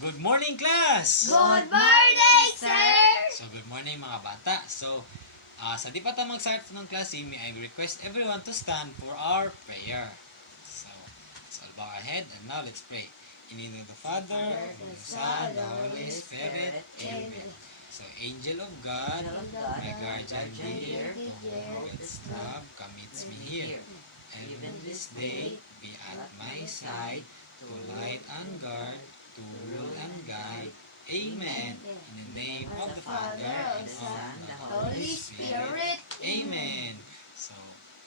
Good morning, class! Good morning, sir! So, good morning mga bata. So, sa di pa tayo mag-start ng class, may I request everyone to stand for our prayer. So, let's all bow our head and now let's pray. In the name of the Father, the Son, the Holy Spirit. Amen. So, angel of God, my guardian dear, who with love commits me here. Even this day, be at my side, to light and guard, to rule and guide. Amen. In the name of the Father, and of the Holy Spirit. Amen. So,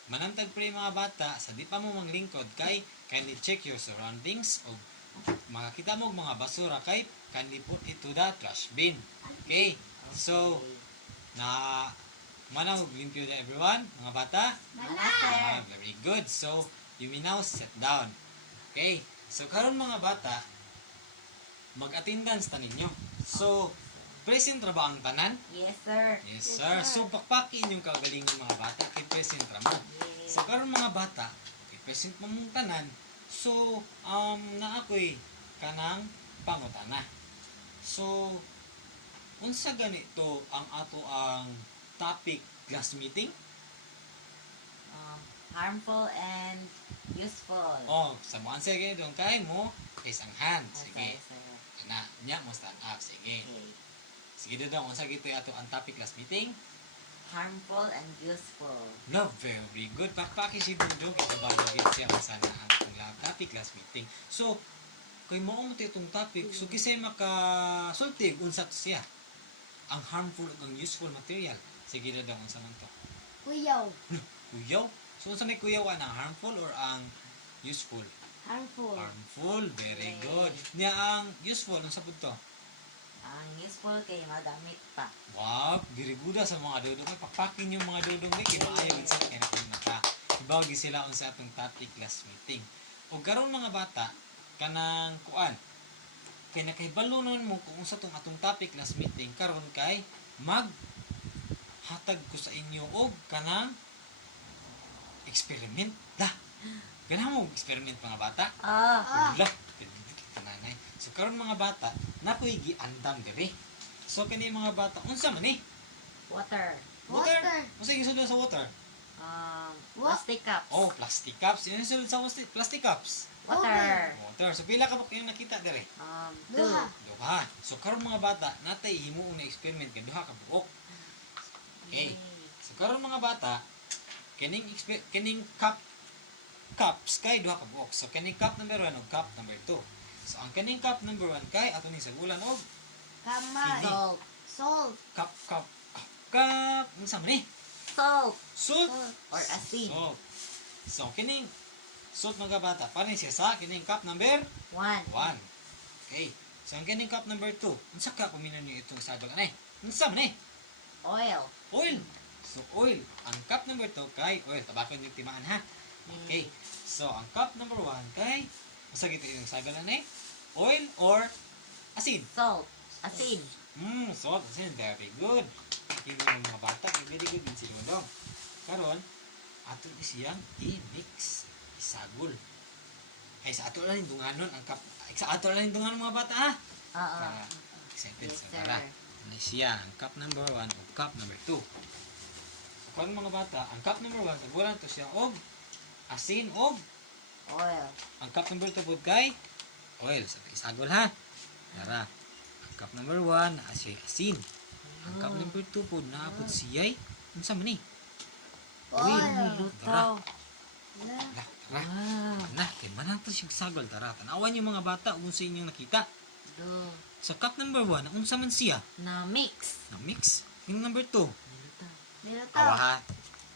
manamtag pray mga bata, sa di pa mo manglingkod kay, kindly check your surroundings o makakita mo mga basura kay, kindly put it to the trash bin. Okay? So, na manaw limpyo na everyone, mga bata? Very good. So, you may now sit down. Okay? So, karon mga bata, mag-attendance ta ninyo. So, present ra ba ang tanan? Yes, sir. Yes, sir. So, pakpakin yung kagalingan mga bata, kay present ra mo. So, karon mga bata, kay present mo mong tanan. So, na ako'y kanang pangutana. So, unsa ganito ang ato ang topic class meeting? Harmful and useful. Oh, sa mo answer kayo doon kay mo is ang hand. Okay, Sige. sir. Ana, nya mo stand up. Sige. Okay. Sige daw, unsa gito ato ang topic class meeting? Harmful and useful. No, very good. Pakpaki si Dundong kita bagay siya kung sana ang atong topic class meeting. So, kay mo mo itong topic, so kisay makasultig unsa to siya. Ang harmful ug ang useful material. Sige daw, unsa man to? Kuyaw. Kuyaw? So, unsa may kuyaw ang harmful or ang useful? Harmful. Harmful, very good. Nya ang useful, unsa pud to? Ang useful kay magamit pa. Wow, diriguda sa mga dudong. Ay, pakpakin yung mga dudong ni kay maayo sa kaya naka. Ibawag sila unsa atong topic class meeting. O karon mga bata, kanang kuan. Kay nakahibalunon mo kung unsa tong atong topic class meeting karon kay mag hatag ko sa inyo og kanang experiment da. Ganahan mo experiment mga bata? Wala. Nanay. So karon mga bata, napoy giandam diri. So kani mga bata, unsa man ni? Water. Water. Unsa gisulod sa water? Plastic cups. Oh, plastic cups. Yan sulod sa plastic cups. Water. Water. So pila ka ba kayong nakita diri? Two. Duha. Duha. So karon mga bata, natay himuon na experiment nga duha ka buok. Okay. So karon mga bata, kining cups kay duha ka buok. So kining cup number 1 ug cup number 2. So ang kining cup number 1 kay ato ning sagulan og Kamay. Salt. Salt. cup. Unsa man ni? Salt. Salt. Or asin. Salt. So kining salt mga bata, parin siya sa kining cup number One. 1. Okay. So ang kining cup number 2, unsa ka kuminon niyo itong sagol anay? Unsa man ni? Oil. Oil. So oil. Ang cup number 2 kay oil. Tabakon yung timaan ha. Okay. So ang cup number 1 kay unsa gito yung sagol anay? Oil or asin? Salt. Asin. Salt. Asin. Very good. Hindi mo mga bata. Very good din sila dong. Karon, ato siyang i-mix. Isagol. Ay, sa ato lang yung dunganon. Sa ato lang yung dunganon mga bata ha. Excited Yes, sa sir. para. Ano siya? Ang cup number 1 o cup number 2. So, karon mga bata, ang cup number 1, sagulan to siya og asin og Oil. ang cup number 2 pod kay oil. So, isagol ha. Tara. Ang cup number 1, asin. Ang cup number 2 pod naapod siyay. Unsa man ni? Oil. Lutaw. Tara. Wow. Na, kay manang to siyang sagol. Tara. Tanawan yung mga bata kung sa inyong nakita. Do. Sa cup number 1, unsa man siya? Na mix. Na mix. Yung number 2, Lutaw. Nilutaw. awa ha.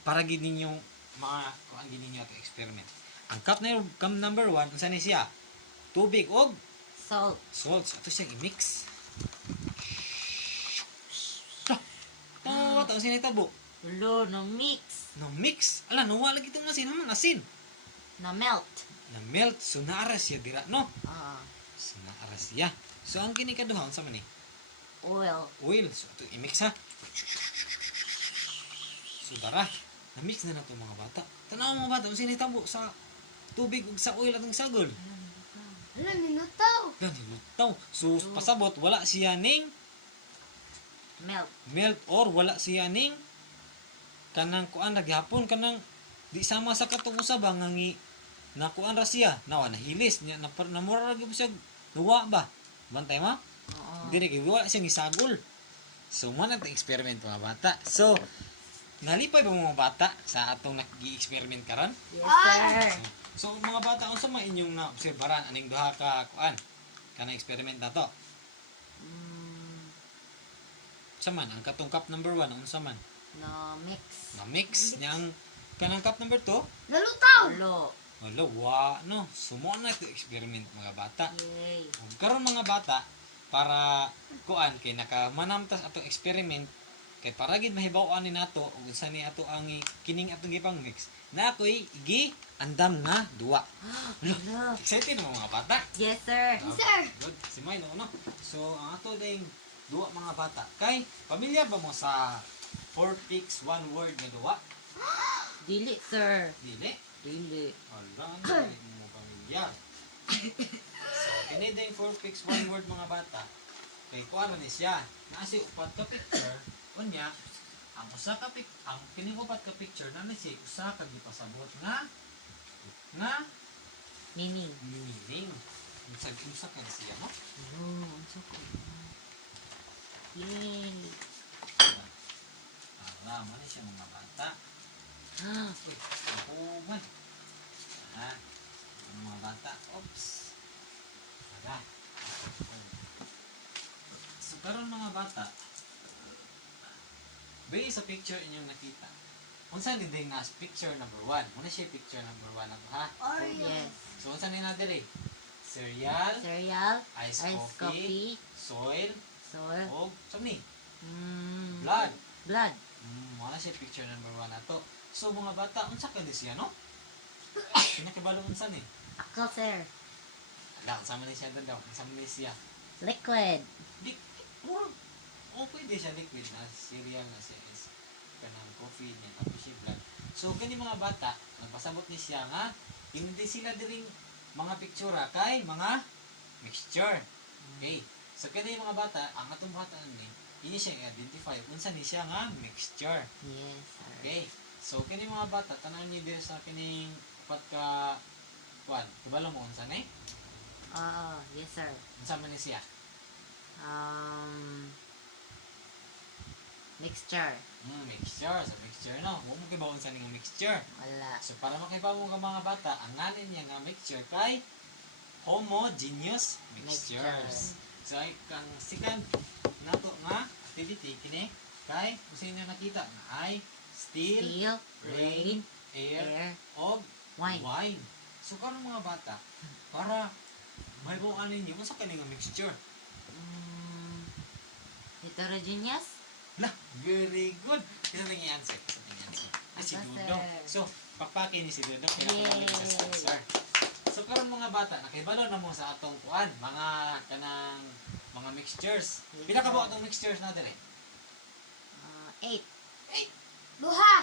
Para gid ninyong mga kuan gid ninyo ato experiment. Ang cup number 1, unsa ni siya? Tubig og Salt. salt. So, ato siyang i-mix. Tawa, taon sinitabo. Lo, na mix. No mix. Ala, nawala gitong asin naman, asin. Na melt. Na melt, so naara siya dira, no? So naara siya. So ang kini kaduha unsa man ni? Oil. Oil. So ito i-mix ha. So dara, na-mix na nato mga bata. Tanaw mga bata, unsa ni tabo sa tubig ug sa oil atong sagol. Hala, ninutaw. Gani lutaw. So pasabot wala siya ning Melt. melt or wala siya ning kanang kuan ra gihapon kanang di sama sa katong usa ba nga na kuan ra siya nawa nahilis nya namura ra gyud siya duwa ba bantay mo Oo. dire kay wala siya gisagol. So mo nang experiment mga bata. So nalipay ba mga bata sa atong nag-experiment karon? Yes, Ah! sir. So mga bata unsa man inyong naobserbaran aning duha ka kuan kanang experiment nato? Mm, Unsa man ang katong cup number 1 unsa man? no mix. Na mix niyang kanang cup number 2? Nalutaw. Ulo. Wala, wa, no. Sumo na ito experiment mga bata. Yay. Karon mga bata, para kuan kay nakamanamtas atong experiment, kay para gid mahibaw-an ni nato ug unsa ni ato ang kining atong gipang mix. Na ako'y igi andam na duwa. Ulo. Excited mo mga bata? Yes, sir. Yes, sir. Good. Si May no. So ang ato ding duwa mga bata. Kay pamilyar ba mo sa 4 picks 1 word nga duwa? Dili, sir. Dili. Dili. Wala, ano mo pamilyar. So, kini din 4 picks 1 word mga bata. Kay kuara ni siya. Nasi upat ka picture, unya ang usa ka ang kining upat ka picture na siya usa ka gipasabot nga Meaning. meaning. Usa ka siya, no? Ulo. Unsa ko? Yay. Wala mo na siya mga bata. Ah, Uy, ako man. Ah, ano mga bata? Oops. Wala. So, karon mga bata, based sa picture inyong nakita, unsa ni din na picture number 1? Muna siya picture number 1 ako, ha? Oreo. yes. So, unsa ni na diri? Cereal, Cereal. ice, Ice coffee, coffee. soil, Soil. o sami, Mm, blood. Blood. Muna siya picture number 1 na to. So, mga bata, unsa ka ni siya, no? Pinakibalo unsa ni? Ako, sir. Ala, unsa man ni siya doon daw? Unsa man ni siya? Liquid. Di, puro, pwede siya liquid na cereal na siya is kanang coffee niya tapos siya blood. So kani mga bata nagpasabot ni siya nga hindi sila diring mga pictura kay mga mixture. Okay. So kani mga bata ang atong bata ni ini siya i-identify unsa ni siya nga mixture. Yes, sir. Okay. So kani mga bata tanan niyo diri sa kining upat ka kuan. Kabalo mo unsa ni? Oo, yes, sir. Unsa man ni siya? Mixture. Mixture. So, mixture, no? Huwag mo kibaon sa nga mixture. Wala. So, para makibaw mo ka mga bata, ang ngalan niya nga mixture kay homogeneous mixtures. So, ay, kang second nato nga activity, kini, kay, kung sa inyo nakita, nga ay steel, Steel. Rain. air, Air. o Wine. So, karon mga bata, para mahibaw ninyo, kung sa nga mixture. Mm, heterogeneous. Lah, very good. Ito lang yung answer. Ito lang yung answer. Ay, si Aba, Dudong. sir. So, pakpaki ni si Dudong. Pinakamalig sa answer. So, karon mga bata, nakibalo na mo sa atong kuan, mga kanang mga mixtures. Yes, Pila ka sir. ba atong mixtures natin eh? 8. Duha.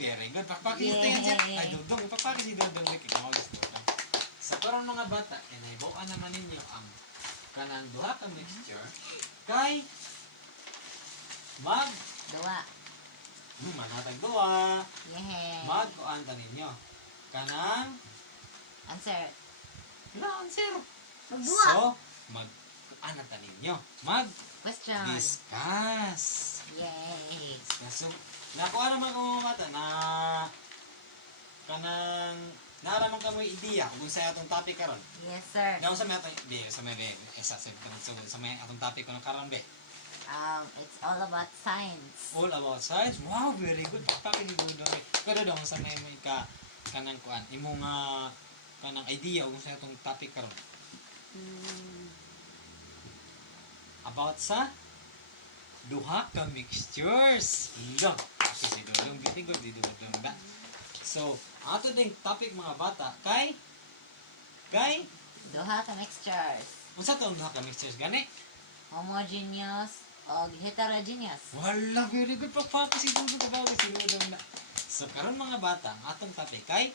Very good. Pakpaki si answer. Yay. Ay, Dudong. Pakpaki si Dudong. Kikamalig si Dudong. So, karon mga bata, kinaibuan naman ninyo ang kanang duha ka mixture kay Dua. manatag duwa. Yay. Mag-kuan ta ninyo. Kanang Answer. wala answer. Magduha. So, mag-kuan ta ninyo. Question. Mag-discuss. Yay. So, nakuha naman ko mga bata na kanang naraman ka mo ideya kung sa atong topic karon. Yes, sir. Daw sa may atong sa may sa may atong topic ko karon be. It's all about science. All about science. Wow, very good. Pakiligod daw. Pero daw sa may ka kanang kuan imong kanang idea kung sa atong topic karon. About sa duha ka mixtures. Lang. Kasi si Dudong bitigo di Dudong da. So, ato ding topic mga bata kay Duha ka mixtures. unsa to ang duha ka mixtures gani? Homogeneous o heterogeneous. Wala, very good. Pagpapa si Dudong kabawag si Dudong da. So, karon mga bata, ang atong topic kay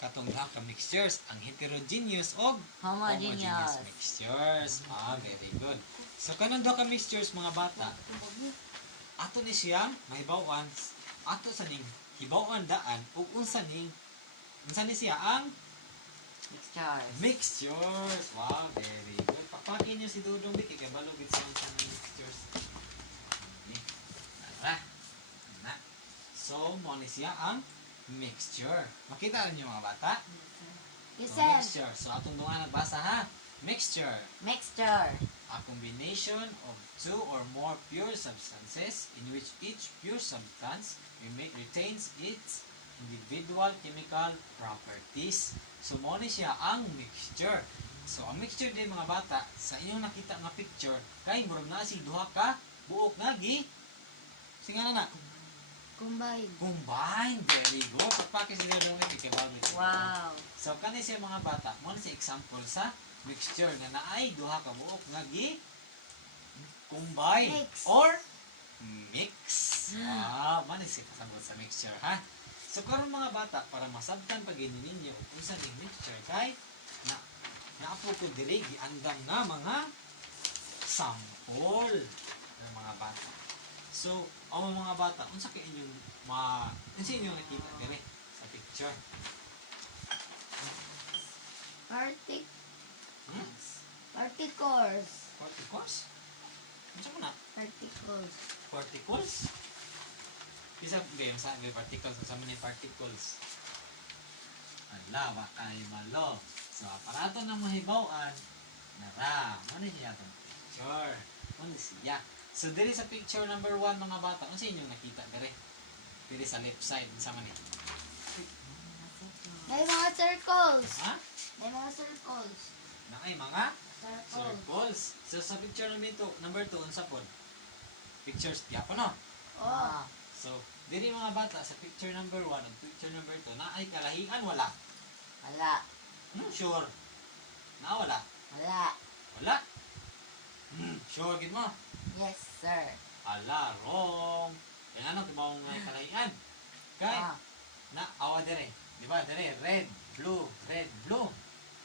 katong duha ka mixtures, ang heterogeneous o Homogeneous. mixtures. Very good. So kanang duha ka mixtures mga bata, ato ni siyang mahibaw-an, ato sa ning hibaw-an daan ug unsa ni siya ang Mixtures. mixtures. Wow, very good. Papakin niyo si Dudong Bit, kay balog gid sa unsa ng mixtures. Okay. Tara. Na. So, mo ni siya ang mixture. Makita rin niyo mga bata? Yes, So, sir. mixture. So, atong dunga nagbasa ha. Mixture. Mixture. A combination of two or more pure substances in which each pure substance retains its individual chemical properties. So, mo ni siya ang mixture. So, ang mixture din mga bata, sa inyong nakita nga picture, kay murag na si duha ka buok nga singa na Combine. combine. Very good. Pagpakis nila ng wiki kay Barbie. Wow. So, kani siya mga bata, mo ni siya example sa mixture nga naay duha ka buok nga combine Mix. or mix. Mo ni siya kasabot sa mixture ha. So karon mga bata, para masabtan pag ninyo ug unsa ning mixture kay naapo ko diri giandam na mga sample ng mga bata. So, ang mga bata, unsa kay inyong unsa inyong nakita diri sa picture? Particles. Particles? Unsa man na? Particles. Particles? Bisa game sa may particles sa man particles. Ala, wa kay malo. So, para ato nang mahibaw-an, nara, ano siya itong picture? Ano siya? So, diri sa picture number 1, mga bata, ano sa inyong nakita diri? Diri sa left side, sa man May mga circles. ha? May mga circles. Na ay mga Circles. circles. So, sa picture number 2, unsa po? Pictures, tiya po no? Oh. So, diri mga bata, sa picture number 1 at picture number 2, na ay kalahian, wala? Wala. Sure. Na wala? Wala. Wala? Sure gid mo? Yes, sir. Ala, wrong. Kaya ano, tumawang nga kalahian. Kay, Ah. na, awa dire. Di ba, dire, red, blue, red, blue.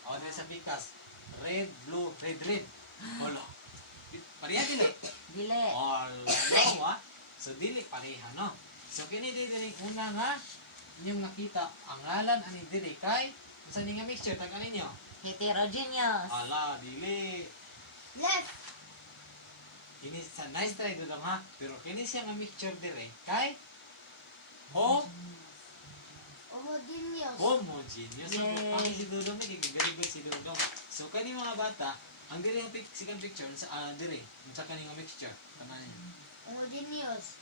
Awa dire sa pikas. Red, blue, red, red. Wala. Pareha din eh. Dili. Wala, wa. So, dili pareha, no? So, kini dili una nga, inyong nakita, ang ngalan ani diri kay, sa nga mixture, tag ninyo. Heterogeneous. Ala, dili. Left. Kini sa nice try do lang ha. Pero kini siya nga mixture dire kay ho Homogeneous. homogeneous. So, Yay. pang si Dudong ni very good si Dudong. So kani mga bata, ang dire yung sigang picture sa dire, unsa kani nga mixture? Tama niyo. Homogeneous.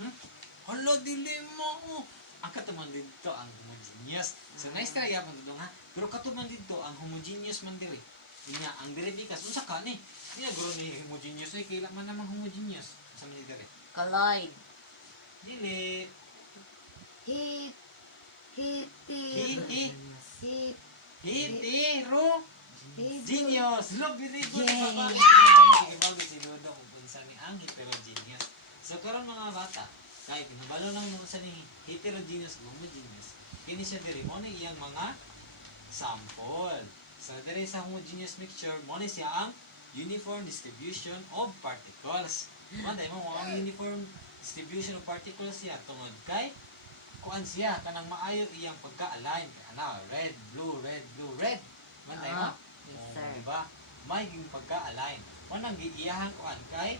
Hala dili mo. Ang katuman dito ang homogeneous. So nice try yapon Dudong ha. Pero katuman dito ang homogeneous man dire. Inya ang dire bikas unsa kani? Diya guro ni homogeneous ay kaila man namang homogeneous. Sa man dire. Colloid. Dili. Heat. Hindi. Heat. Hitero. Genius. Love you rin po. Yay. Ibago si Dodo kung unsa ni ang heterogeneous. So karon mga bata, kahit pinabalo lang mo sa ni heterogeneous o homogeneous, kini siya diri mo ni iyang mga sample. So diri sa homogeneous mixture, mo ni siya ang uniform distribution of particles. Manday mo ang uniform distribution of particles siya tungod kay kuan siya kanang maayo iyang pagka-align. Ana, red, blue, red, blue, red. Manday mo? Yes, Oo, sir. diba? May yung pagka-align. O nang giiyahan kuan kay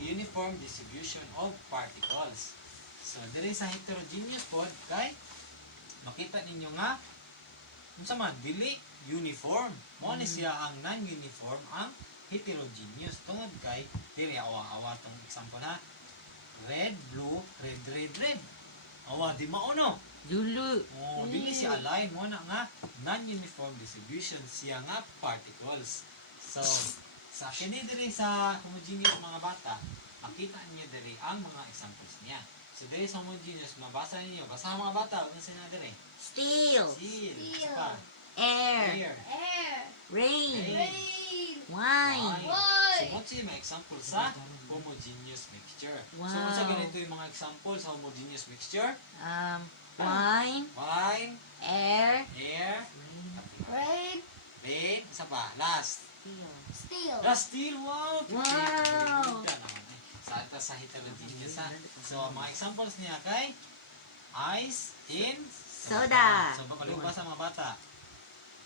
uniform distribution of particles. So, diri sa heterogeneous pod kay makita ninyo nga unsa man dili uniform. Mo ni siya ang non-uniform ang heterogeneous tungod kay dili awa tong example ha. Red, blue, red, red, red. Awa di mao no. Lulu. Oh, dili siya align mo na nga non-uniform distribution siya nga particles. So, sa kini diri sa homogeneous mga bata, makita niyo diri ang mga examples niya. So, diri sa homogeneous, mabasa niyo. Basa mga bata, ano sila diri? Steel. Seal. Steel. Isa pa. Air. Air. Air. Rain. Rain. Wine. Wine. So, what's yung mga example sa homogeneous mixture? So, Wow. unsa ganito yung mga example sa homogeneous mixture? Wine. Wine, Air. air, Rain. rain, isa pa, last. Steel. Last steel, wow! Wow. Sa ito sa heterogeneous ha. So, ang mga examples niya kay ice in Soda. So, pagkalupa sa mga bata.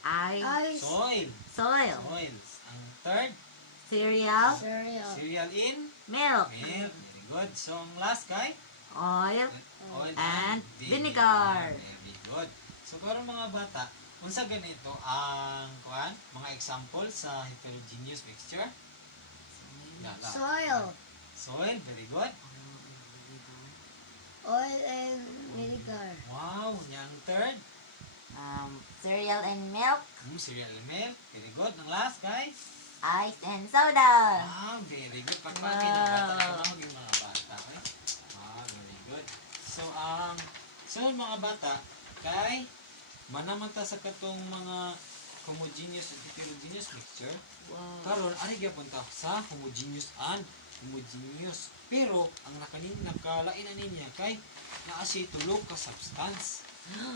Ice. Ice. Soil. Soil. Soils. Ang third, Cereal. Cereal. cereal in Milk. milk. Very good. So, ang last kay Oil. oil And vinegar. Very good. So, karon mga bata, unsa ganito ang kuan, mga example sa heterogeneous mixture? Lala. Soil. Soil, very good. Oil and vinegar. Wow, yang third, Cereal and milk. cereal and milk. Very good. Ang last kay Ice and soda. very good. Pagpaki ng bata. Wow. Tumawag yung mga bata. Okay? Very good. So, mga bata, kay manamata sa katong mga homogeneous at heterogeneous mixture, karon ari gyapon ta sa homogeneous and homogeneous. Pero ang nakalain ani niya kay naa siya tulog ka substance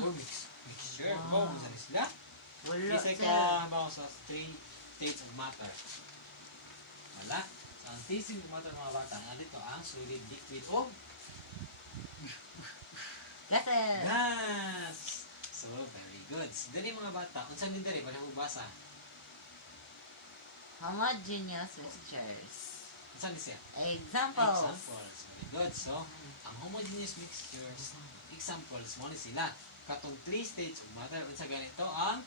or mixture. Wow. Wow, unsa ni sila? Wala, Isa sir. ka halimbawa sa three states of matter. Wala. So, ang states of matter mga bata, nandito ang solid, liquid, o Gases. gas. So, very good. So, dali mga bata, unsan din dali, wala ubasa. Homogeneous mixtures. Unsan din siya? Examples. Examples. Very good. So, ang homogeneous mixtures, examples, mo ni sila. Katong three states of matter, unsa ganito ang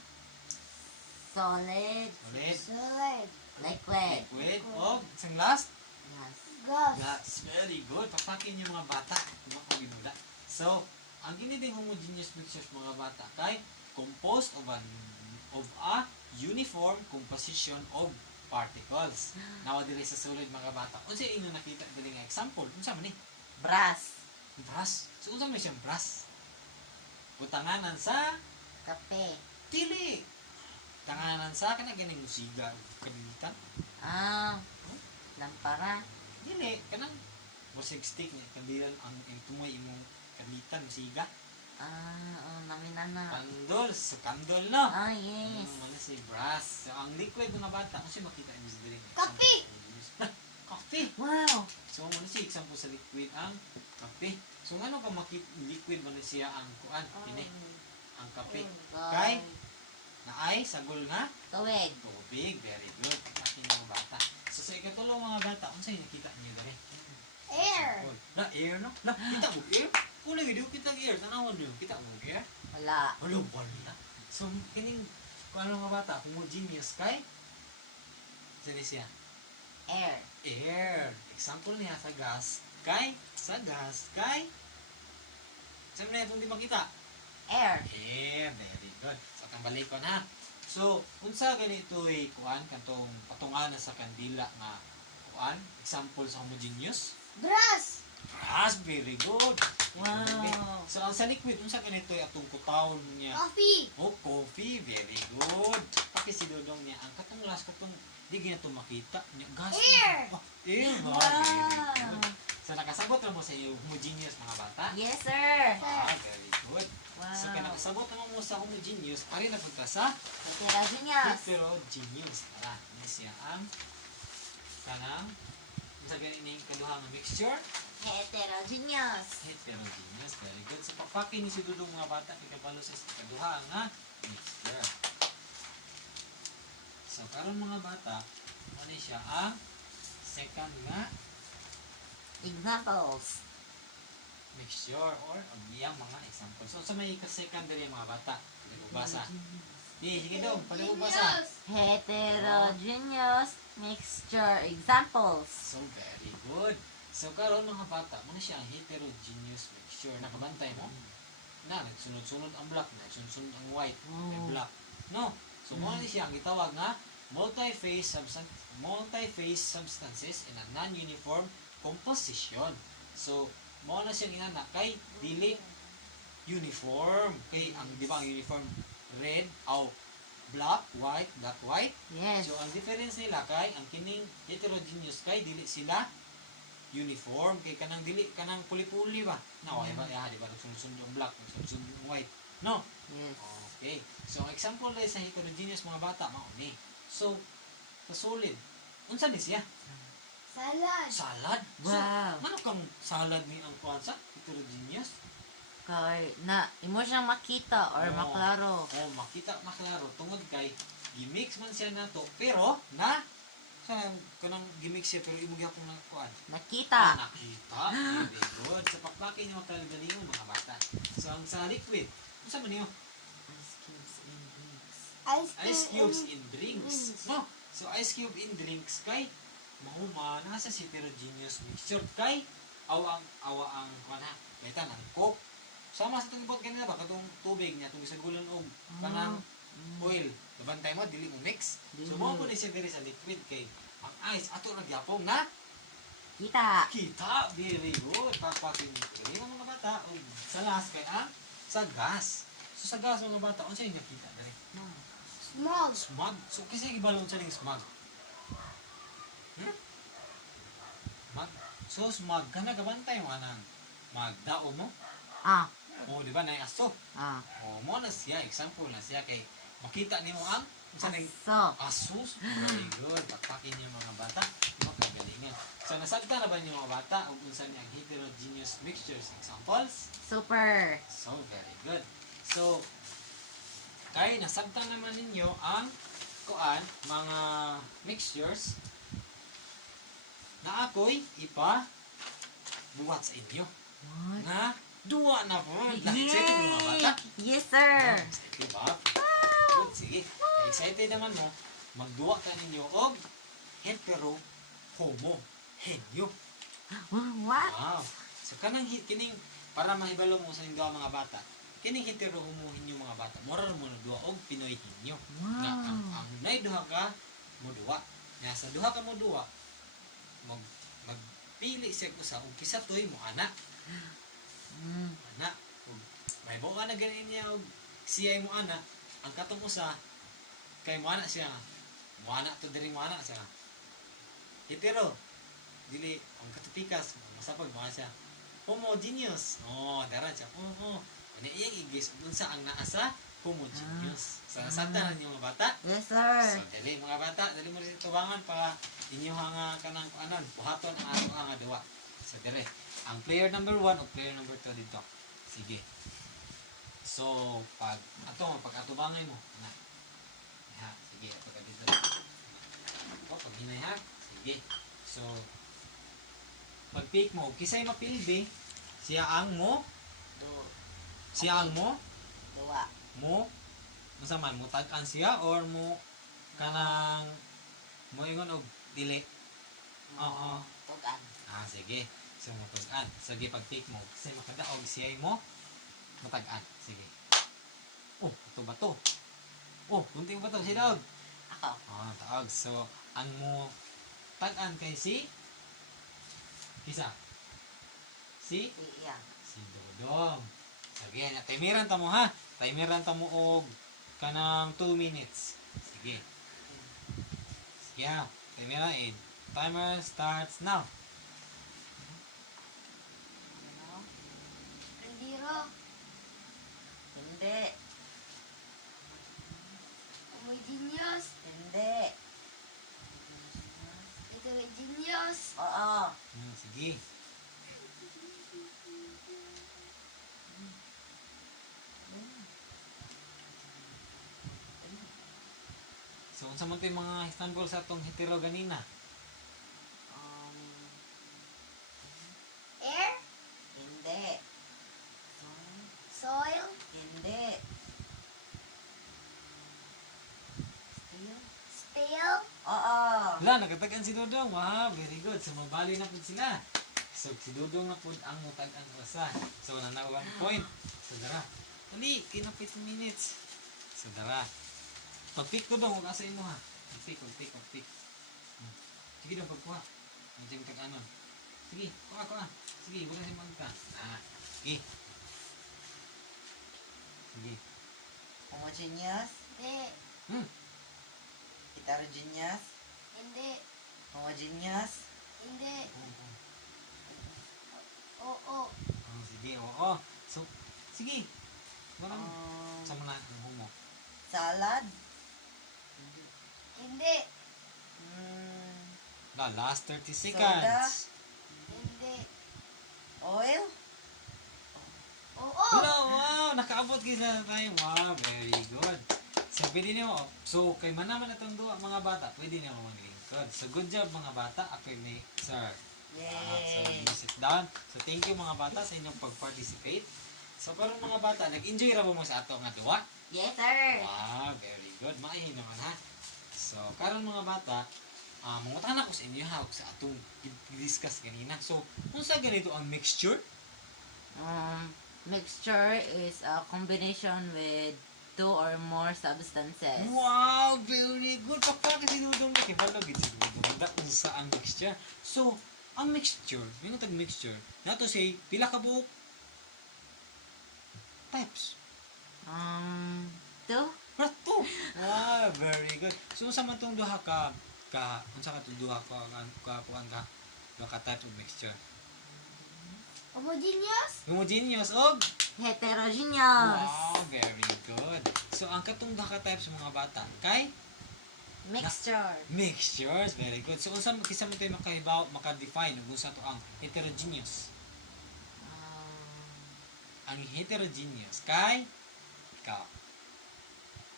Solid. solid, Solid. Liquid. liquid, o isang last, Yes. Gas. gas. Very good. Papakin yung mga bata. Kumakabinula. So, ang giniding homogeneous mixtures mga bata kay composed of a uniform composition of particles. Nawa diri sa solid mga bata. Unsa inyo nakita diri nga example? Unsa man ni? Brass. Brass. So unsa man siyang brass? Butanganan sa Kape. dili. Tanganan sa kana ganing musiga kanitan. Lampara. Dili kanang musig stick ni kandilan ang tumoy imong kanitan musiga. Naminan na. Kandol, sa kandol no. Yes. Ano si brass. So, ang liquid mga bata, kasi makita niyo sa diri. Kape! Kape! Wow. So, ano si example sa liquid ang kape. So, ano ka makita liquid man siya ang kuan, ini, ang kape. Kay, naay, sagol nga, Tuwid. tubig, very good. Aking mga bata. So, sa ikatulong mga bata, ano sa'yo nakita niyo dali? Air. Na, air no? Na, kita mo air? Kung video kita air, tanawan niyo, kita mo air? Wala. Wala, wala. So, kining, kung ano mga bata, homogeneous kay, saan siya? Air. Air. Example niya sa gas, kay, saan na itong di makita? Air. Air, very good. So, kang balikon ha. So, unsa ganito kuan, kantong patungan sa kandila nga, kuan, example sa homogeneous? Brass. Brass, very good. Wow. Okay. So, ang sa liquid, unsa ganito atong kutawon niya? Coffee. Oh, coffee. Very good. Pakisidodong niya. Ang katong last katong di gina to makita. Niya, gas. Air. Oh, air. Wow. Very good. So, nakasagot na mo sa iyo homogeneous mga bata? Yes, sir. Very good. Wow. So, kaya nakasagot naman mo sa homogeneous, ari na punta sa Heterogeneous. heterogeneous. Tara, yan siya ang kanang sa ganing kaduhang mixture. Heterogeneous. Heterogeneous. Very good. So, papakin ni si Dudong mga bata, ikabalo sa kaduhang nga mixture. So, karon mga bata, ano siya ang second nga Examples. mixture or iyang mga example. So, sa may secondary mga bata, palibubasa. Sige dong, palibubasa. Heterogeneous mixture. Examples. So, very good. So, karon mga bata, muna siya ang heterogeneous mixture. Nakabantay mo? Na, nagsunod-sunod ang black, nagsunod-sunod ang white, may black. No? So, muna siya ang gitawag nga multi-phase substances in a non-uniform composition. So, mo na siya inana kay dili uniform. Kay ang di ba ang uniform red o black, white. Yes. So, ang difference nila kay ang kining heterogeneous kay dili sila uniform kay kanang dili kanang puli-puli ba. No, di ba sunod-sunod ang black, sunod-sunod ang white. No. Yes. Okay. So example dahil sa heterogeneous mga bata mao ni. So sa solid, unsa ni siya? Salad. Salad. Wow. So, ano kang salad ni ang kuan sa heterogeneous? Kay na imo siyang makita or Oo. maklaro. Oh, makita maklaro tungod kay gimix man siya nato pero na sa kanang gimix siya pero imo gyapon na kuan. Nakita. Nakita. Very good. Sa pakpakin niyo magkagalingon mga bata. So ang sa liquid, unsa man niyo? Ice cubes in drinks. No. So ice cube in drinks kay mahuma nasa si heterogeneous mixture kay awa ang kuan ha. Kaitan ang coke. Sama sa itong ibot kanina ba katong tubig niya itong isagulan og kanang oil. Labantay mo dili mo mix. So mo po ni siya diri sa liquid kay ang ice ato ra gyapon na Kita. kita. Very good. Pakpakin niyo mga bata og sa last kay ang sa gas. So sa gas mga bata unsa yung nakita diri? Smog. Smog. So kasi gibalon sa ning smog. Smog. So smog kana gabantay mo anang magdao mo. Ah. Oh, di ba na aso? Ah. Oh, mo na siya example na siya kay makita nimo ang unsa ning So, asus. Very good. Pakpakin niyo mga bata. Makagalingan. So nasabta na ba niyo mga bata ug unsa ni ang heterogeneous mixtures examples? super. So very good. So kay nasabtan naman ninyo ang kuan mga mixtures na ako'y ipa buhat sa inyo. What? Na duwa na po. Excited mga bata? Yes, sir. Excited ba? Good, sige. Excited naman mo. Magduwa ka ninyo og hetero, homo, henyo. What? Wow. So kanang kining para mahibalo mo sa inyo mga bata. Kining hetero, homo, henyo mga bata. Morar mo na duwa og Pinoy henyo. Nga ang nay duha ka mo duwa. Nga sa duha ka mo duwa magpili siya ko sa ug kisa toy mo ana. Mm. Ana. Ug may buka na ganin niya og siya mo ana. Ang katong usa kay mo ana siya. Mo ana to diri mo ana siya. Hetero. Dili ang katupikas masapag mo ana siya. Homogeneous. Oh, dara siya. Oo. Ano iyang igis dun sa ang naa sa homogeneous. Sa nasabtan na niyo mga bata. Yes, sir. So, dali mga bata, dali mo rin tubangan para inyo nga kanang anon, buhaton ang ato nga duwa. So, dali. Ang player number 1 o player number 2 dito. Sige. So, pag atubangan mo, na. Ha, sige, pag dito. O, pag hinay ha. Sige. So, pag pick mo, kisay mapilbi, siya ang mo, Duwa. mo masaman mo tag-an siya or mo kanang mo ingon og dili. Oo. Tugan. Sige. So mo tag-an. Sige pag-pick mo kasi makadaog siya mo matag-an. Sige. Oh, ito ba to? Oh, kunting ba to si daog? Ako. Taog. So ang mo tag-an kay si kisa. Si Iya. si Dodong. Sige, na timeran ta mo ha. Timeran ta mo og kanang 2 minutes. Sige. Sige ha. Timeran in. Timer starts now. Andiro. Hindi. Homogeneous. Hindi. Heterogeneous. Oo. Sige. So, unsa man yung mga Istanbul sa atong hetero ganina? Um, Air. hindi. Soil. Hindi. Steel? Steel. Oo. Wala, nagatagan si Dodong. Wow, very good. So, magbali na po sila. So, si Dodong na po ang mutag-an usa. So, na 1 point. So, dara. Dali, kinapit 2 minutes. So, dara. Pag-pick ko dong, huwag asa imo ha. Pag-pick. Sige dong, pagkuha. Medyo yung tag-anon. Sige, kuha. Sige, huwag kasi magka. Sige. Sige. Homogeneous? Hindi. Heterogeneous? Hindi. Homogeneous? Hindi. Oo. Oh, sige, oo. So, sige. Parang, sa mga mo. Salad. Hindi. Mm, The last 30 Soda. seconds. Hindi. oil. Oo. Hello, wow! Nakaabot kayo sa time. Wow, very good. So, pwede niyo, so, kay manaman itong duwa mga bata, pwede niyo maglingkod. So, good job mga bata. Ako may sir. So, Yay. you sit down. So, thank you mga bata sa inyong pag-participate. So, karon mga bata, nag-enjoy ra ba mo sa ato nga duwa? Yes, sir. Wow, very good. Maayo naman ha. So, karon mga bata, mangutana ko sa inyo ha, sa atong i-discuss ganina. So, kung sa ganito ang mixture, Mixture is a combination with two or more substances. wow, very good. Kapag kasi nudong na, kibalog, it's nudong sa ang mixture. So, ang mixture, yung tag-mixture, nato say, pila ka buok types. Two. Rato. Wow, very good. So, sa man tong duha unsa ka tong duha duha ka type of mixture? Homogeneous. Homogeneous og Heterogeneous. wow, very good. So, ang katong duha ka types mga bata kay Mixture. mixtures, very good. So, unsa kisa mo tayo maka-define kung sa to ang heterogeneous? Ang heterogeneous kay ikaw.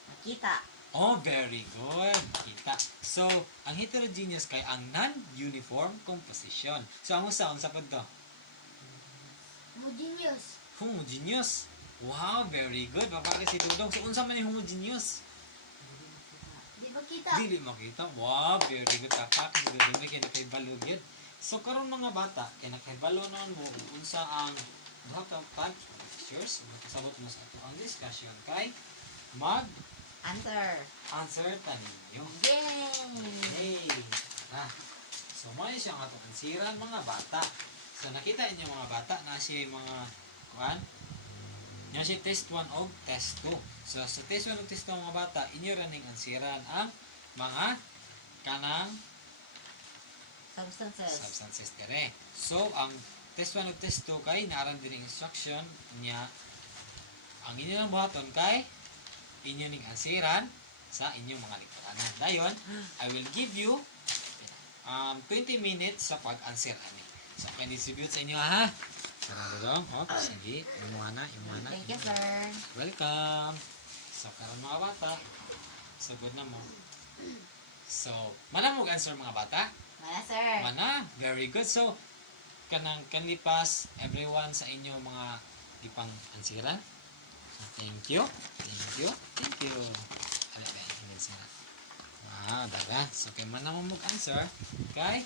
Nakita. Oh, very good. Kita. So, ang heterogeneous kay ang non-uniform composition. So, ang unsa pud to? Homogeneous. Homogeneous. Wow, very good. Baka si Dudong. So, unsa man yung homogeneous? Di ba kita? Dili makita. Wow, very good. Tapak si Dudong may kinakaibalo yun. So, karon mga bata, kinakaibalo naman mo kung unsa ang duha ka types of mixtures. Makasabot mo sa ato ang discussion kay Answer. answer taninyo. Yay. Hey! Tara. So, may siya ang atong ansiran mga bata. So, nakita inyo mga bata na siya yung mga kuan. Yan siya test 1 o test 2. So, sa test 1 o test 2 mga bata, inyo running ansiran ang mga kanang substances dire. So, ang test 1 o test 2 kay naaran din ang instruction niya. Ang inyo lang buhaton kay inyo ning ansiran sa inyong mga lingkuranan. Dayon, I will give you 20 minutes sa pag-answer ani. So, I can distribute sa inyo ha. Sarado dong. Sige. Imuha na. Thank you, sir. Welcome. So, karon mga bata. So, good na mo. So, mana mo answer mga bata? Wala, sir. Mana. Very good. So, kanlipas everyone sa inyo mga ipang ansiran. Thank you. Ala ba, hindi sila. Wow, daga. So, kay man naman mag-answer, kay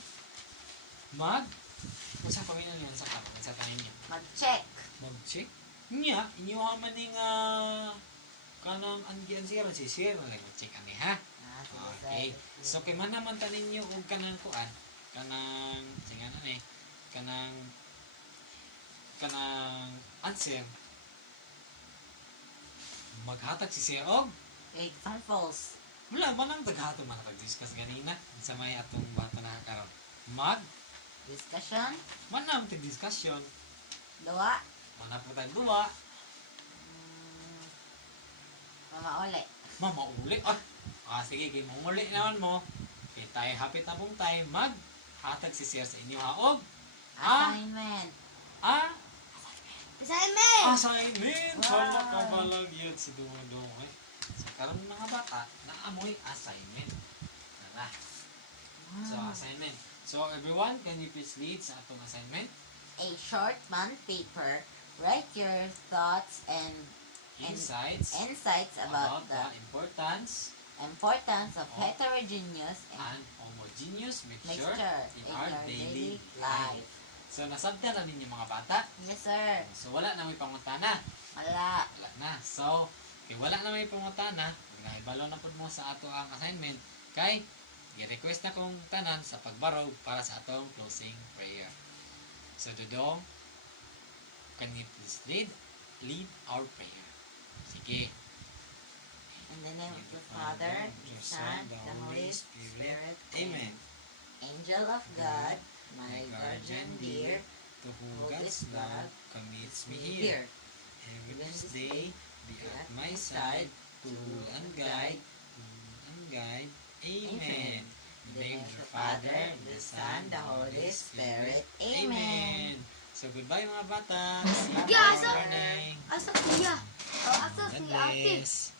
unsa pa man yun sa karon sa tanin niyo? Mag-check. Mag-check? Nya, inyo man ning kanang ansiran si sir, mag-check kami ha. Sige, Okay. sir. So, kay man naman tanin niyo og kanang kuan, kanang singanan kanang answer maghatag si Sir og Examples. wala man ang daghato man pag-discuss ganina sa may atong bata na karon Discussion. man na ang discussion Dua. man na po tayo duwa Mamauli. mamauli sige kay manguli naman mo kay tayo hapit na pong tayo maghatag si Sir sa inyo haog Assignment. Assignment. assignment Wow. wala ka balag yun si Dumodong so karon mga bata naamoy assignment tara so assignment so everyone can you please lead sa atong assignment A short bond paper. Write your thoughts and insights insights about the importance importance of of heterogeneous and homogeneous mixture mixture in our daily life. So, nasabta na ninyo mga bata. Yes, sir. So, wala na may pangutana. Wala. Wala na. So, kay wala na may pangutana, naibalo na po mo sa ato ang assignment, kay i-request na kong tanan sa pagbarog para sa atong closing prayer. So, Dudong, can you please lead our prayer? Sige. In the name of the Father, the Son, the Holy Spirit. Amen. Angel of God, my guardian dear, to whom God's love commits me here. Every day, be at my side, to rule and guide, Amen. In the name of the Father, the Son, the Holy Spirit. Amen. So, goodbye mga bata. See you Yeah, tomorrow morning. Asa kuya? Oh, asa God si ate? bless.